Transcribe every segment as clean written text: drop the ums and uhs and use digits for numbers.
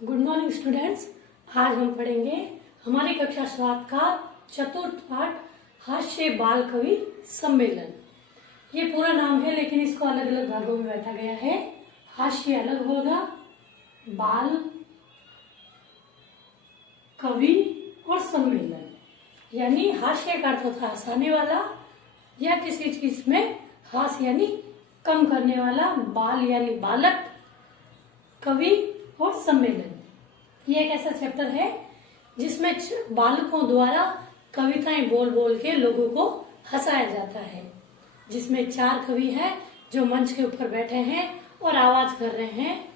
Good morning students. आज हम पढ़ेंगे हमारी कक्षा 7 का चतुर्थ पाठ हास्य बाल कवि सम्मेलन। ये पूरा नाम है लेकिन इसको अलग अलग भागों में बांटा गया है। हास्य अलग होगा, बाल कवि और सम्मेलन, यानी हास्य का अर्थ होता है हंसाने वाला या किसी चीज में हास्य यानी कम करने वाला, बाल यानी बालक, कवि और सम्मेलन। ये एक ऐसा चैप्टर है जिसमें बालकों द्वारा कविताएं बोल बोल के लोगों को हंसाया जाता है, जिसमें 4 कवि हैं जो मंच के ऊपर बैठे हैं और आवाज कर रहे हैं।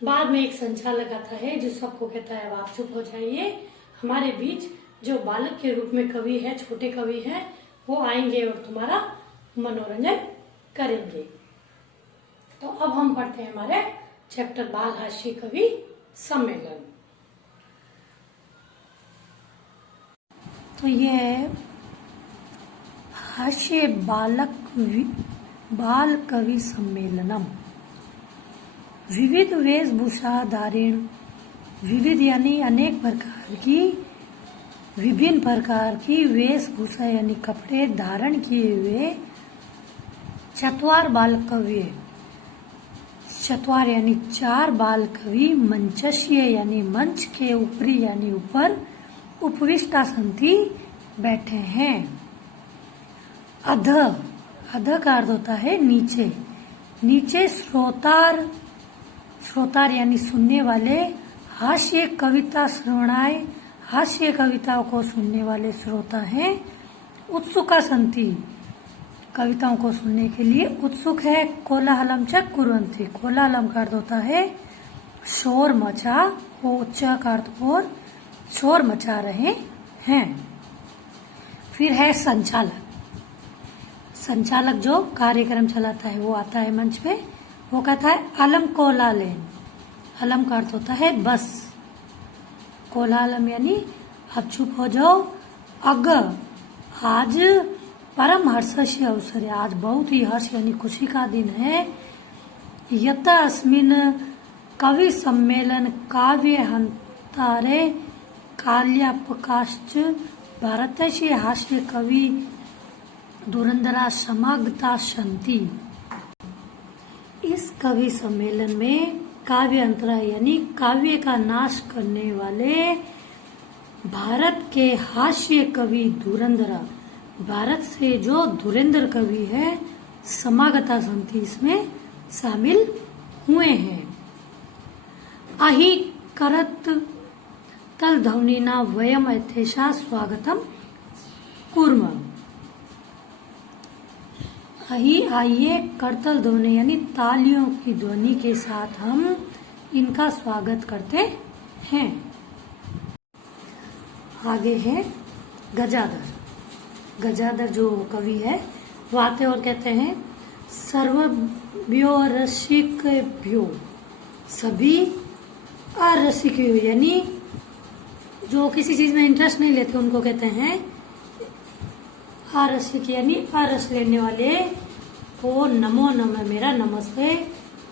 बाद में एक संचालक आता है जो सबको कहता है आप चुप हो जाइए, हमारे बीच जो बालक के रूप में कवि है, छोटे कवि हैं, वो आएंगे और तुम्हारा मनोरंजन करेंगे। तो अब हम पढ़ते हैं हमारे चैप्टर बाल हास्य कवि सम्मेलन। तो ये है हास्य बाल कवि सम्मेलनम। विविध वेशभूषा धारण, विविध यानी अनेक प्रकार की, विभिन्न प्रकार की वेशभूषा यानी कपड़े धारण किए हुए 4 बाल कवि, 4 यानी 4 बाल कवि मंचस्य यानी मंच के ऊपरी यानी ऊपर उपविष्टासंति बैठे हैं। अध का अर्थ होता है नीचे, नीचे श्रोतार यानी सुनने वाले, हास्य कविता श्रवणाय हास्य कविताओं को सुनने वाले श्रोता हैं। उत्सुकासंति कविताओं को सुनने के लिए उत्सुक है। कोलाहलम च कुर्वन्ति, कोलाहलम का अर्थ होता है शोर मचा, च का अर्थ और शोर मचा रहे हैं। फिर है संचालक, संचालक जो कार्यक्रम चलाता है वो आता है मंच पे, वो कहता है अलम कोलालेन, अलम का अर्थ होता है बस, कोलाहलम यानी अब चुप हो जाओ। अग आज परम हर्षस्य अवसर, आज बहुत ही हर्ष यानी खुशी का दिन है। यत अस्मिन कवि सम्मेलन काव्य हंतारे काल्यापकाश्च भारतस्य हास्य कवि धुरंधरा समागता सन्ति। इस कवि सम्मेलन में काव्य अंतरा यानी काव्य का नाश करने वाले भारत के हास्य कवि धुरंधरा, भारत से जो धुरेंद्र कवि है, समागता सन्ति इसमें शामिल हुए हैं। अहि करत तल ध्वनिना वयम एतेषा स्वागतम कुर्म। अहि आइए करतल ध्वनि यानी तालियों की ध्वनि के साथ हम इनका स्वागत करते हैं। आगे है गजाधर। गजाधर जो कवि है वो आते और कहते हैं सर्वभ्यो रसिकेभ्यो, सभी अरसिक यानी जो किसी चीज में इंटरेस्ट नहीं लेते उनको कहते हैं अरसिक, यानी अरस लेने वाले को नमो नमः, मेरा नमस्ते।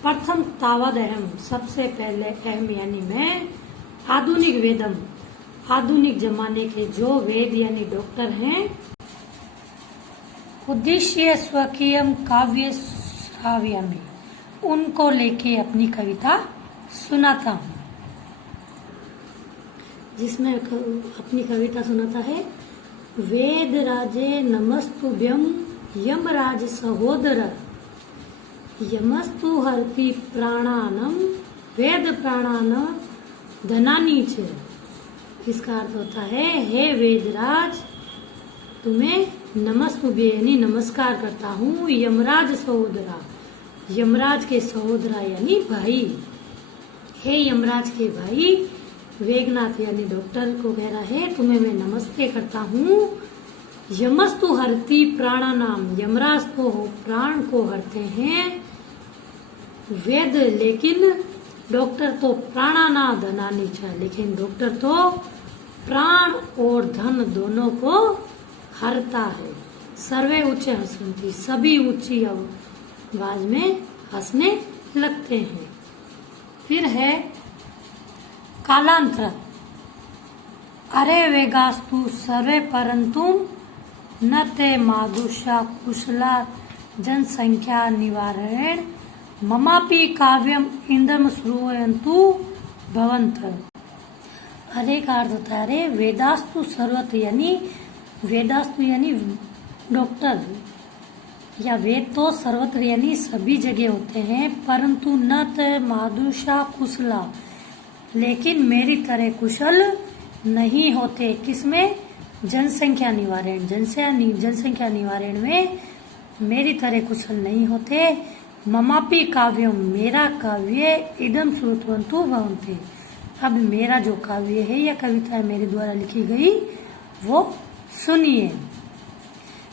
प्रथम तावद अहम, सबसे पहले अहम यानी मैं, आधुनिक वेदम, आधुनिक जमाने के जो वेद यानी डॉक्टर हैं। उद्देश्य स्वकीयम काव्य श्राव्यामि, उनको लेके अपनी कविता सुनाता हूँ, जिसमें अपनी कविता सुनाता है। वेद राजे नमस्तुभ्यम यमराज सहोदर, यमस्तु हरति प्राणानम वेद प्राणान धनानी च। इसका अर्थ होता है हे वेदराज, तुम्हें नमस्तुभ्य यानी नमस्कार करता हूँ। यमराज सहोदरा, यमराज के सहोदरा यानी भाई, हे यमराज के भाई। वेगनाथ यानी डॉक्टर को कह रहा है तुम्हें मैं नमस्ते करता हूँ। यमस्तु हरति प्राणानाम, यमराज तो प्राण को हरते हैं। वेद लेकिन डॉक्टर तो प्राणाना धनानी च, लेकिन डॉक्टर तो प्राण और धन दोनों को हरता है। सर्वे उच्च हंसती, सभी ऊंची आवाज में हंसने लगते हैं। फिर है कालांतर अरे वेगास्तु सर्वे परंतु न ते मादुषा कुशला जनसंख्या निवारण ममापि काव्यम इंदम श्रूयन्तु भवंत। अरे का अर्थ होता है अरे वेदास्तु सर्वत्र यानी वेदास्तु यानी डॉक्टर या वेद तो सर्वत्र यानी सभी जगह होते हैं, परंतु न त मादुषा कुशला लेकिन मेरी तरह कुशल नहीं होते। किसमें? जनसंख्या निवारण जनसंख्या निवारण में मेरी तरह कुशल नहीं होते। ममापि काव्यम मेरा काव्य इदम श्रुतवन्तु भवन्ति अब मेरा जो काव्य है या कविता मेरे द्वारा लिखी गई वो सुनिए।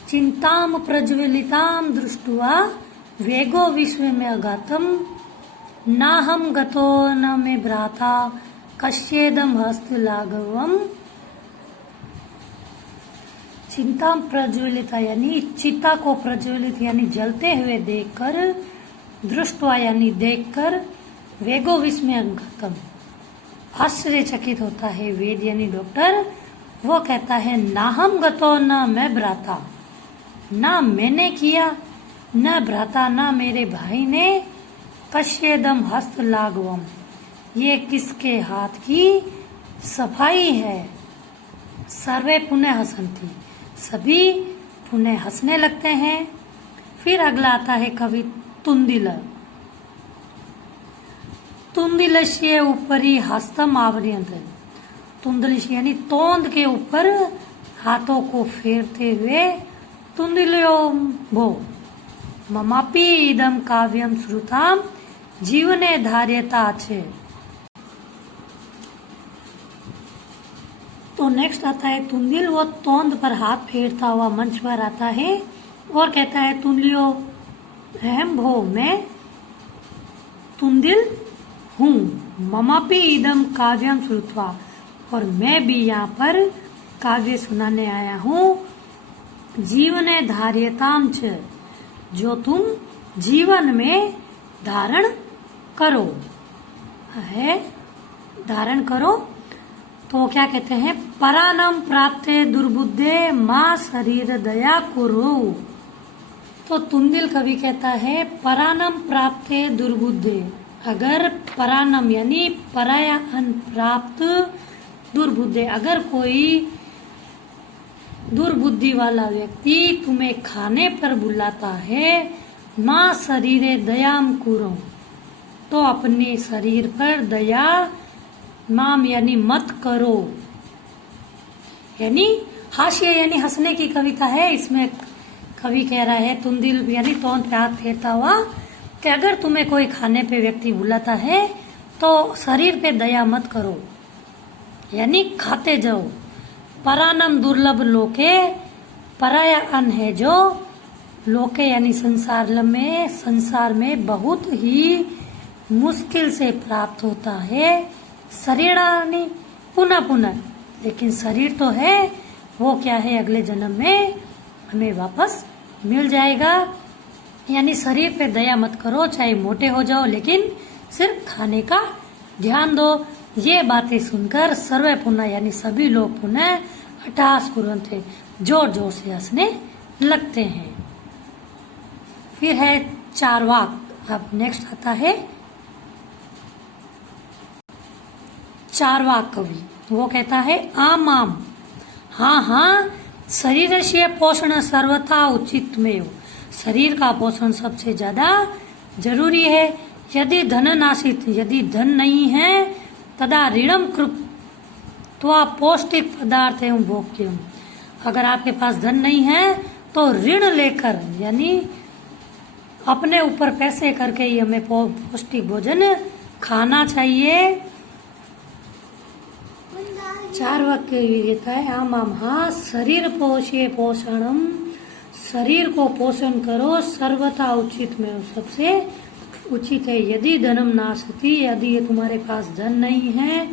चिंताम प्रज्वलिताम दृष्ट्वा वेगो विश्व में अगातम नाहम गतो न मे भ्राता कश्येदम हस्त लाघवम। चिंता प्रज्वलिता यानी चिता को प्रज्वलित यानी जलते हुए देखकर, दृष्टवा यानी देखकर, वेगो विस्मय गतम आश्चर्यचकित होता है वेद यानी डॉक्टर। वो कहता है ना हम गतो न मैं भ्राता, ना मैंने किया, न भ्राता ना मेरे भाई ने, कश्येदम हस्त लाघवम ये किसके हाथ की सफाई है। सर्वे पुनः हसंती सभी पुनः हंसने लगते हैं। फिर अगला आता है कवि तुंदिल। तुंदिलस्य ऊपरी हस्तम आवरियंत तुंदिलस्य यानी तोंद के ऊपर हाथों को फेरते हुए तुंदिलो भो ममापि इदम काव्यम श्रुताम जीवने धार्यता छे। तो नेक्स्ट आता है तुंदिल। वो तोंद पर हाथ फेरता हुआ मंच पर आता है और कहता है तुंदिलो अहम भो मैं तुंदिल हूँ, ममापि इदम काव्यम श्रुत्वा और मैं भी यहाँ पर काव्य सुनाने आया हूँ। जीवने धार्यताम च जो तुम जीवन में धारण करो है, धारण करो। तो क्या कहते हैं परानम प्राप्ते दुर्बुद्धे माँ शरीर दया कुरु। तो तुंदिल कवि कहता है परानम प्राप्ते दुर्बुद्धे अगर परानम यानी पराया अन प्राप्त दुर्बुद्धे अगर कोई दुर्बुद्धि वाला व्यक्ति तुम्हें खाने पर बुलाता है माँ शरीरे दयाम कुरु तो अपने शरीर पर दया माम यानी मत करो। यानी हास्य यानी हंसने की कविता है। इसमें कवि कह रहा है तुंदिल यानी तोंद पे हाथ फेरता हुआ कि अगर तुम्हें कोई खाने पे व्यक्ति बुलाता है तो शरीर पे दया मत करो यानी खाते जाओ। परानम दुर्लभ लोके पराया अन्न है जो लोके यानी संसार में बहुत ही मुश्किल से प्राप्त होता है। शरीरानी पुनः पुनः लेकिन शरीर तो है वो क्या है अगले जन्म में हमें वापस मिल जाएगा। यानी शरीर पे दया मत करो चाहे मोटे हो जाओ लेकिन सिर्फ खाने का ध्यान दो। ये बातें सुनकर सर्वे पुनः यानी सभी लोग पुनः अट्टहास कुर्वन्ते जोर जोर से हंसने लगते हैं। फिर है चारवाक। अब नेक्स्ट आता है चारवाक कवि। वो कहता है आम आम हाँ हाँ शरीर से पोषण सर्वथा उचित में शरीर का पोषण सबसे ज्यादा जरूरी है। यदि धन नासित यदि धन नहीं है तदा ऋणम कृप तो पौष्टिक पदार्थ एवं भोग्यम अगर आपके पास धन नहीं है तो ऋण लेकर यानी अपने ऊपर पैसे करके ही हमें पौष्टिक भोजन खाना चाहिए। चार वाक्य देता है आम आम हाँ शरीर पोषे पोषणम शरीर को पोषण करो सर्वथा उचित में सबसे उचित है। यदि धनम नास्ति यदि ये तुम्हारे पास धन नहीं है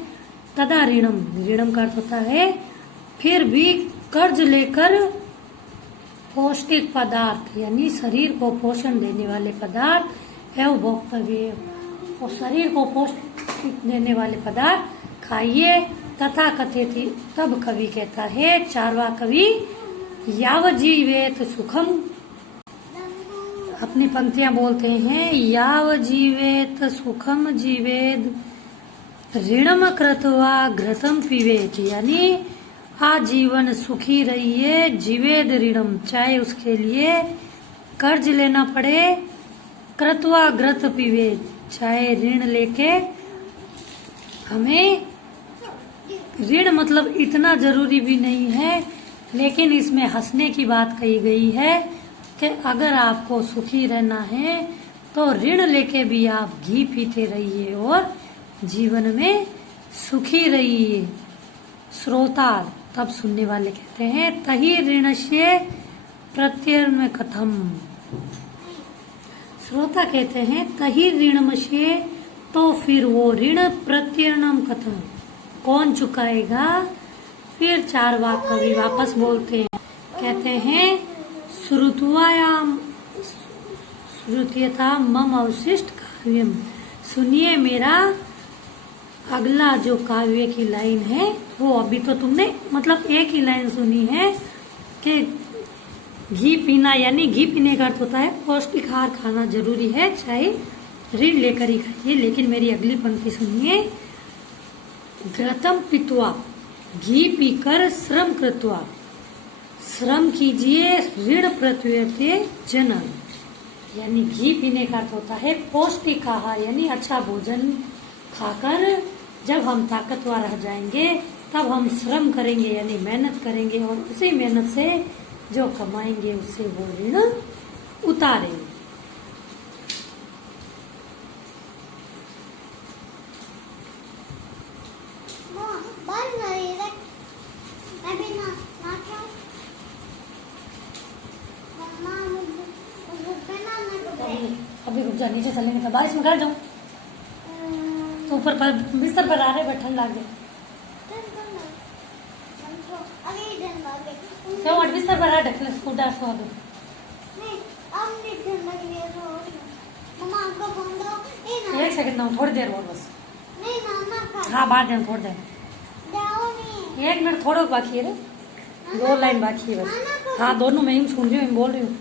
तदा ऋणम ऋणम का अर्थ होता है फिर भी कर्ज लेकर पौष्टिक पदार्थ यानी शरीर को पोषण देने वाले पदार्थ एवं भोक्तव्य और शरीर को पौष्टिक देने वाले पदार्थ खाइए। तथा कथयति, तब कवि कहता है, चारवा कवि, याव जीवेत सुखम, अपनी पंक्तियां बोलते हैं, याव जीवेत सुखम जीवेद ऋणम कृत्वा घृतम पीवेत, यानी आजीवन सुखी रहिए, जीवेद ऋणम, चाहे उसके लिए कर्ज लेना पड़े, कृत्वा घृत पीवेत, चाहे ऋण लेके हमें, ऋण मतलब इतना जरूरी भी नहीं है, लेकिन इसमें हंसने की बात कही गई है कि अगर आपको सुखी रहना है तो ऋण लेके भी आप घी पीते रहिए और जीवन में सुखी रहिए। श्रोता, तब सुनने वाले कहते हैं, तही ऋणस्य प्रत्यर्म कथम, श्रोता कहते हैं तही ऋणमस्य, तो फिर वो ऋण प्रत्यर्णम कथम, कौन चुकाएगा। फिर चारवाक कवि वापस बोलते हैं, कहते हैं, श्रुत्वायाम श्रुत्यता मम अवशिष्ट काव्यम, सुनिए मेरा अगला जो काव्य की लाइन है, वो अभी तो तुमने मतलब एक ही लाइन सुनी है कि घी पीना, यानी घी पीने का अर्थ होता है पौष्टिक आहार खाना जरूरी है, चाहे ऋण लेकर ही खाइए। लेकिन मेरी अगली पंक्ति सुनिए, घृतम पित्वा, घी पीकर श्रम कृत्वा, श्रम कीजिए, ऋण प्रत्ययते जन, यानी घी पीने का अर्थ होता है पौष्टिक आहार, यानी अच्छा भोजन खाकर जब हम ताकतवर रह जाएंगे तब हम श्रम करेंगे, यानी मेहनत करेंगे, और उसी मेहनत से जो कमाएंगे उससे वो ऋण उतारेंगे। अभी रुक जा, नीचे चलेंगे तो बारिश में घर जाऊं तो ऊपर पर बिस्तर पर आ रहे, बैठन लग गए क्यों, बिस्तर पर आ ढकल स्कूटर सो दो। एक सेकंड ना, थोड़ी देर और बस, हाँ बाद में थोड़ी देर, 1 मिनट थोड़ा बाकी है, 2 लाइन बाकी है बस। हाँ दोनों मैं ही सुन रही हूँ, बोल रही हूँ।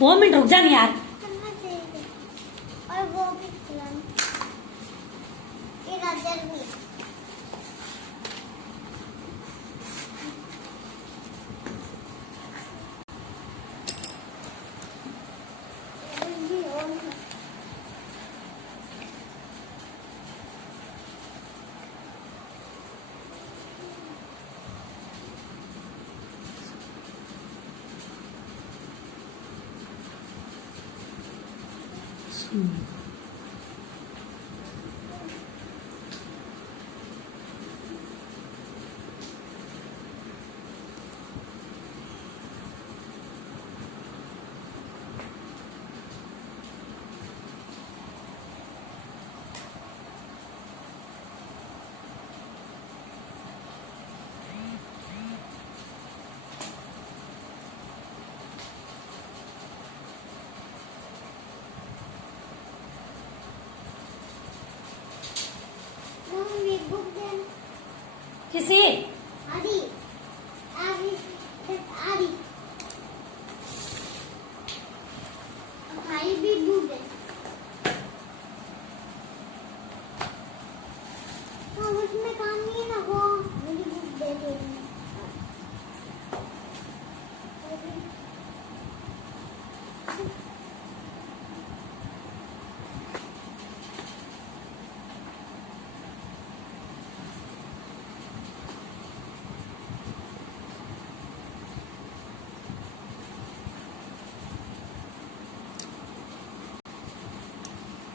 दो मिनट रुक जा नहीं यार। और वो भी एक अदर भी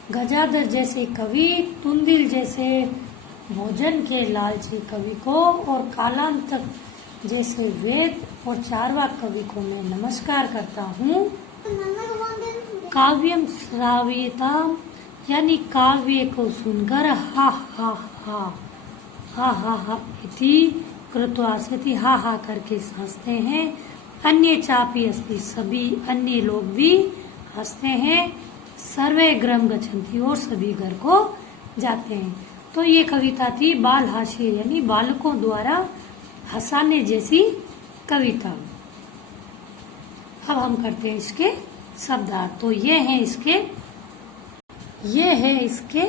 गजाधर जैसे कवि, तुंदिल जैसे भोजन के लालची कवि को, और कालांतक जैसे वेद और चार्वाक कवि को मैं नमस्कार करता हूँ। काव्यम श्राव्यताम यानी काव्य को सुनकर हा हा हा हा हा हा इति कृत्वा सति हा हा करके हंसते हैं। अन्य चापी अस्ति सभी अन्य लोग भी हंसते हैं। सर्वे गृहं गच्छन्ति और सभी घर को जाते हैं। तो ये कविता थी बाल हास्य यानी बालकों द्वारा हंसाने जैसी कविता। अब हम करते हैं इसके शब्दार्थ। तो ये है इसके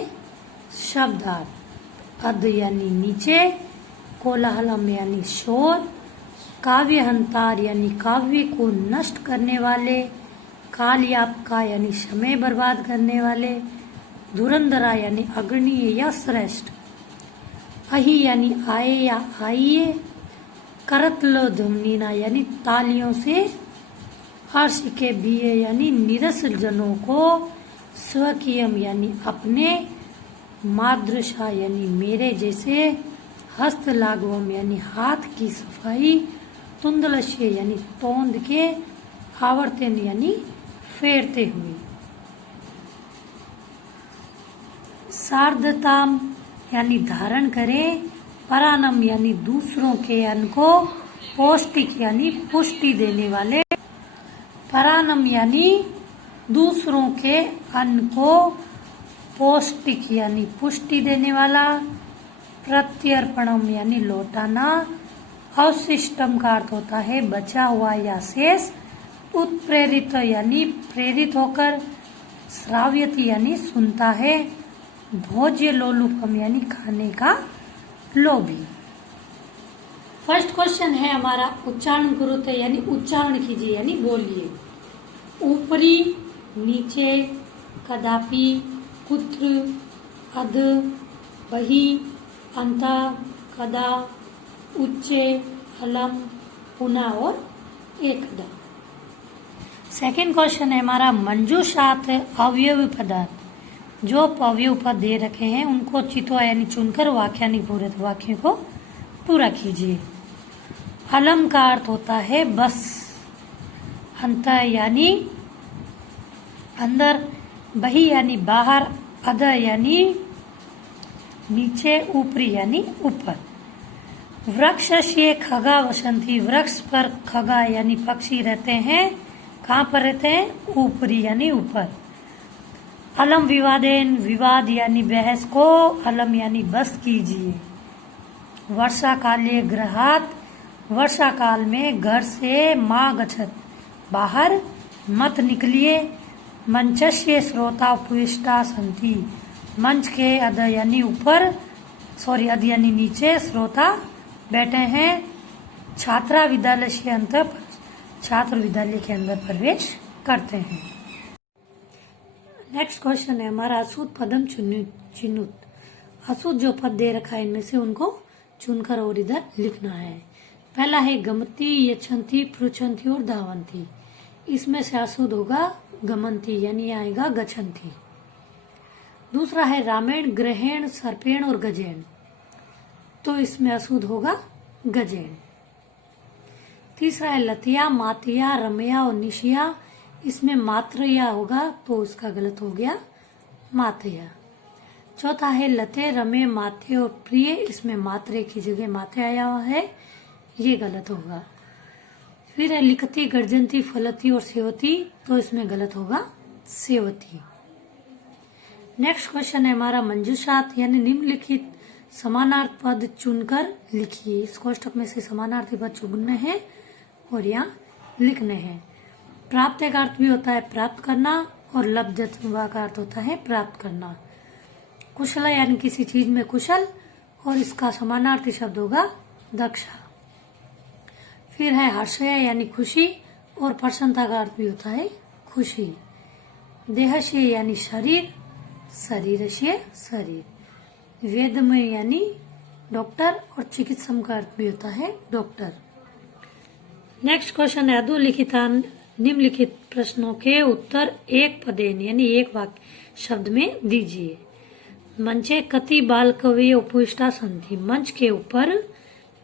शब्दार्थ। अध यानी नीचे, कोलाहलम यानी शोर, काव्य हंतार यानी काव्य को नष्ट करने वाले, कालयापका यानी समय बर्बाद करने वाले, धुरंधरा यानी अग्रणीय या श्रेष्ठ, अहि यानी आए या आइए, करतलो धुमनीना यानी तालियों से, हर्ष के बीए यानी निरस जनों को, स्वकीयम यानी अपने, मादृशा यानी मेरे जैसे, हस्त लागवम यानी हाथ की सफाई, तुंदलश्य यानी तोंद के, आवर्तन यानी फेरते हुए, सार्धताम यानी धारण करें, परानम यानी दूसरों के अन्न को, पौष्टिक यानी पुष्टि देने वाले, परानम यानी दूसरों के अन्न को पौष्टिक यानी पुष्टि देने वाला, प्रत्यर्पणम यानी लौटाना, अवशिष्टम का अर्थ होता है बचा हुआ या शेष, उत्प्रेरित यानी प्रेरित होकर, श्राव्यति यानी सुनता है, भोज्य लोलुपम यानी खाने का लोभी। फर्स्ट क्वेश्चन है हमारा उच्चारण गुरुत्व यानी उच्चारण कीजिए यानी बोलिए। ऊपरी, नीचे, कदापि, कुत्र, अध, बहि, अंतः, कदा, उच्चे, अलम, पुनः और एकदा। सेकेंड क्वेश्चन है हमारा मंजूषात अवयव पदार्थ। जो अवयव पद दे रखे हैं उनको चित्वा यानी चुनकर वाक्यानि पूरे वाक्य को पूरा कीजिए। अलम का अर्थ होता है बस, अंत यानी अंदर, बही यानी बाहर, अध यानी नीचे, ऊपरी यानी ऊपर। वृक्ष से खगा वसंती, वृक्ष पर खगा यानी पक्षी रहते हैं। कहाँ पर रहते हैं? ऊपरी यानी ऊपर। अलम विवादेन, विवाद यानी बहस को, अलम यानी बस कीजिए। वर्षा काले गृहात, वर्षा काल में घर से, माँ गच्छत बाहर, मत निकलिए। मंचस्य श्रोता उपविष्टा संति, मंच के अध यानी ऊपर, अध यानी नीचे, श्रोता बैठे हैं। छात्रा विद्यालय से अंतर, छात्र विद्यालय के अंदर प्रवेश करते हैं। नेक्स्ट क्वेश्चन है हमारा असूत पदम चिन्हुत। असूत जो पद दे रखा है इनमें से उनको चुनकर और इधर लिखना है। पहला है गमती, यच्छन्ति, पृच्छन्ति और धावन्ति। इसमें से असूत होगा गमन्ति यानी आएगा गच्छन्ति। दूसरा है रामेण, ग्रहेण, सर्पेण और गजेण, तो इसमें असूत होगा गजेण। तीसरा है लतिया, मातिया, रमया और निशिया, इसमें मात्रया होगा तो उसका गलत हो गया मातया। चौथा है लते, रमे, माथे और प्रिय, इसमें मात्रे की जगह माथे आया हुआ है, ये गलत होगा। फिर है लिखती, गर्जनती, फलती और सेवती, तो इसमें गलत होगा सेवती। नेक्स्ट क्वेश्चन है हमारा मंजूषात यानी निम्नलिखित समानार्थ पद चुनकर लिखिए। इस कोष्टक में से समानार्थी पद चुनने हैं और यहाँ लिखने हैं। प्राप्त का अर्थ भी होता है प्राप्त करना और लब्धत्वा का अर्थ होता है प्राप्त करना। कुशल यानी किसी चीज में कुशल और इसका समानार्थी शब्द होगा दक्षा। फिर है हर्षय यानी खुशी और प्रसन्नता का अर्थ भी होता है खुशी। देहस्य यानी शरीर, शरीरस्य शरीर। वेदमय यानी डॉक्टर और चिकित्सम का अर्थ भी होता है डॉक्टर। नेक्स्ट क्वेश्चन है अधोलिखितान निम्नलिखित प्रश्नों के उत्तर एक पदेन यानी एक वाक्य शब्द में दीजिए। मंचे कति बाल कवि उपविष्टा सन्ति। मंच के ऊपर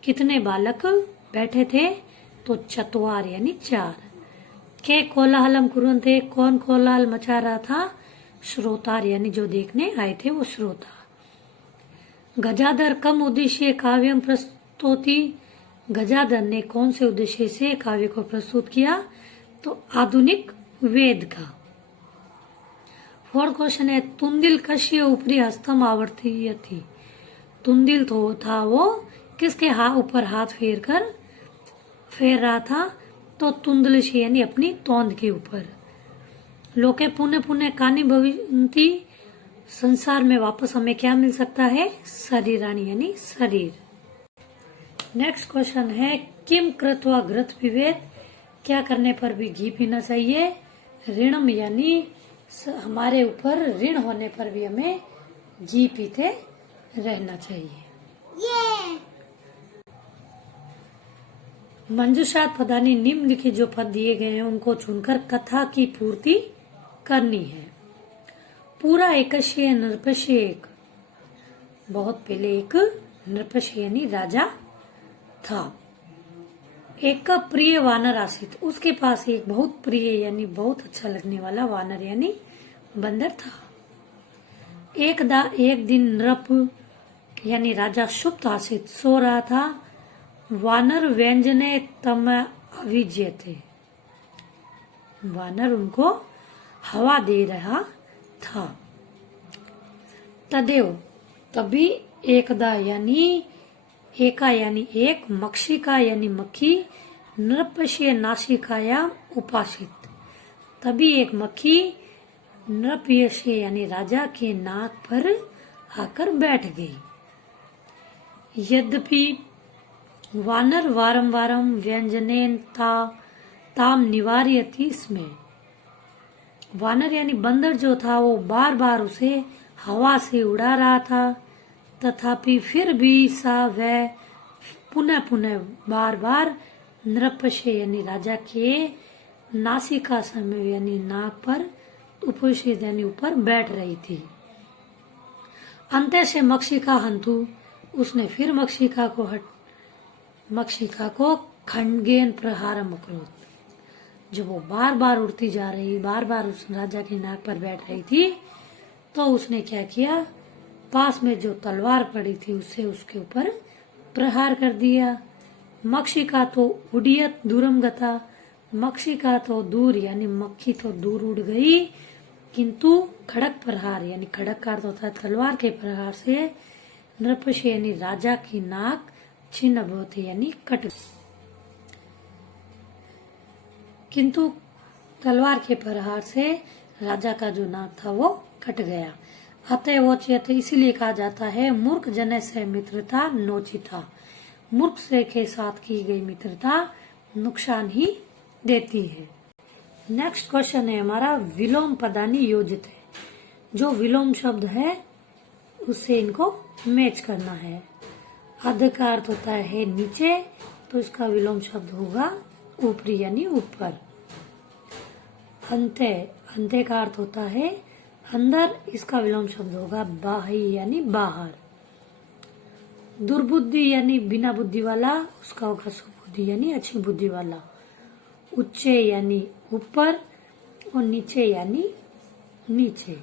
कितने बालक बैठे थे? तो चत्वार यानी 4। के कोलाहलम कुर्वन्ते, कौन कोलाहल मचा रहा था? श्रोतार यानी जो देखने आए थे वो श्रोता। गजाधर कम उद्देश्य काव्यम प्रस्तुति। गजाधर ने कौन से उद्देश्य से काव्य को प्रस्तुत किया? तो आधुनिक वेद का। 4th क्वेश्चन है तुंदिल कश्य ऊपरी हस्तम आवर्ती थी। तुंदिल तो था वो किसके ऊपर हाथ फेर रहा था? तो तुंदलिश यानी अपनी तोंद के ऊपर। लोके पुण्य पुण्य कानी भविष्यन्ति। संसार में वापस हमें क्या मिल सकता है? शरीरानी यानी शरीर। नेक्स्ट क्वेश्चन है किम कृत्वा घृत पिबेत। क्या करने पर भी घी पीना चाहिए? ऋणम यानी हमारे ऊपर ऋण होने पर भी हमें घी पीते रहना चाहिए। मंजूषात पदानी निम्नलिखित जो पद दिए गए हैं उनको चुनकर कथा की पूर्ति करनी है। पूरा एकश्य नृपश्य एक। बहुत पहले एक नृपश्य यानी राजा था। एक का प्रिय वानर आसित। उसके पास एक बहुत प्रिय यानी बहुत अच्छा लगने वाला वानर यानी बंदर था। एक दिन नृप यानी राजा सुप्त आसित सो रहा था। वानर व्यंजने तम अविज्य थे। वानर उनको हवा दे रहा था। तदेव तभी एकदा यानी एका यानी एक, मक्षिका यानी मक्खी, नृपश्य नासिकाया उपासित। तभी एक मक्खी नृपयश्य यानी राजा के नाक पर आकर बैठ गई। यद्यपि वानर वारंवारम व्यंजनेन ताम निवार्यति स्मे। वानर यानी बंदर जो था वो बार बार उसे हवा से उड़ा रहा था, तथापि फिर भी सा वह पुनः पुनः बार बार नृपश्य यानी राजा के नासिका समय यानी नाक पर उपस्थित यानी ऊपर बैठ रही थी। अंत से मक्षिका हंतु। उसने फिर मक्षिका को खंडगेन प्रहारम अकरोत। जब वो बार बार उड़ती जा रही, बार बार उस राजा के नाक पर बैठ रही थी, तो उसने क्या किया? पास में जो तलवार पड़ी थी उससे उसके ऊपर प्रहार कर दिया। मक्षिका तो उड़ियत दूरम गता। मक्षिका तो दूर यानी मक्खी तो दूर उड़ गई, किंतु खड़क प्रहार यानी खड़क का अर्थ होता है तलवार के प्रहार से नृपश्य यानी राजा की नाक छिन्न भवति यानी कट। किंतु तलवार के प्रहार से राजा का जो नाक था वो कट गया। अतः वो चेत इसीलिए कहा जाता है मूर्ख जन से मित्रता नोचिता। मूर्ख से के साथ की गई मित्रता नुकसान ही देती है। नेक्स्ट क्वेश्चन है हमारा विलोम पदानी योजित है। जो विलोम शब्द है उससे इनको मैच करना है। अध का अर्थ होता है नीचे, तो इसका विलोम शब्द होगा ऊपरी यानी ऊपर। अंत्य, अंत्य का अर्थ होता है अंदर, इसका विलोम शब्द होगा बाह्य यानी बाहर। दुर्बुद्धि यानी बिना बुद्धि वाला, उसका होगा सुबुद्धि यानी अच्छी बुद्धि वाला। उच्च यानी ऊपर और नीचे यानी नीचे।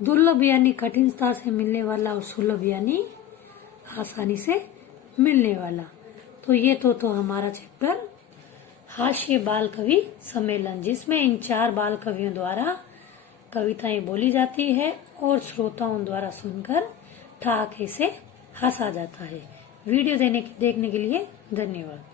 दुर्लभ यानी कठिनता से मिलने वाला और सुलभ यानी आसानी से मिलने वाला। तो ये तो हमारा चैप्टर हास्य बाल कवि सम्मेलन, जिसमें इन 4 बाल कवियों द्वारा कविताएं बोली जाती है और श्रोताओं द्वारा सुनकर ठहाके से हंसा जाता है। वीडियो देखने के लिए धन्यवाद।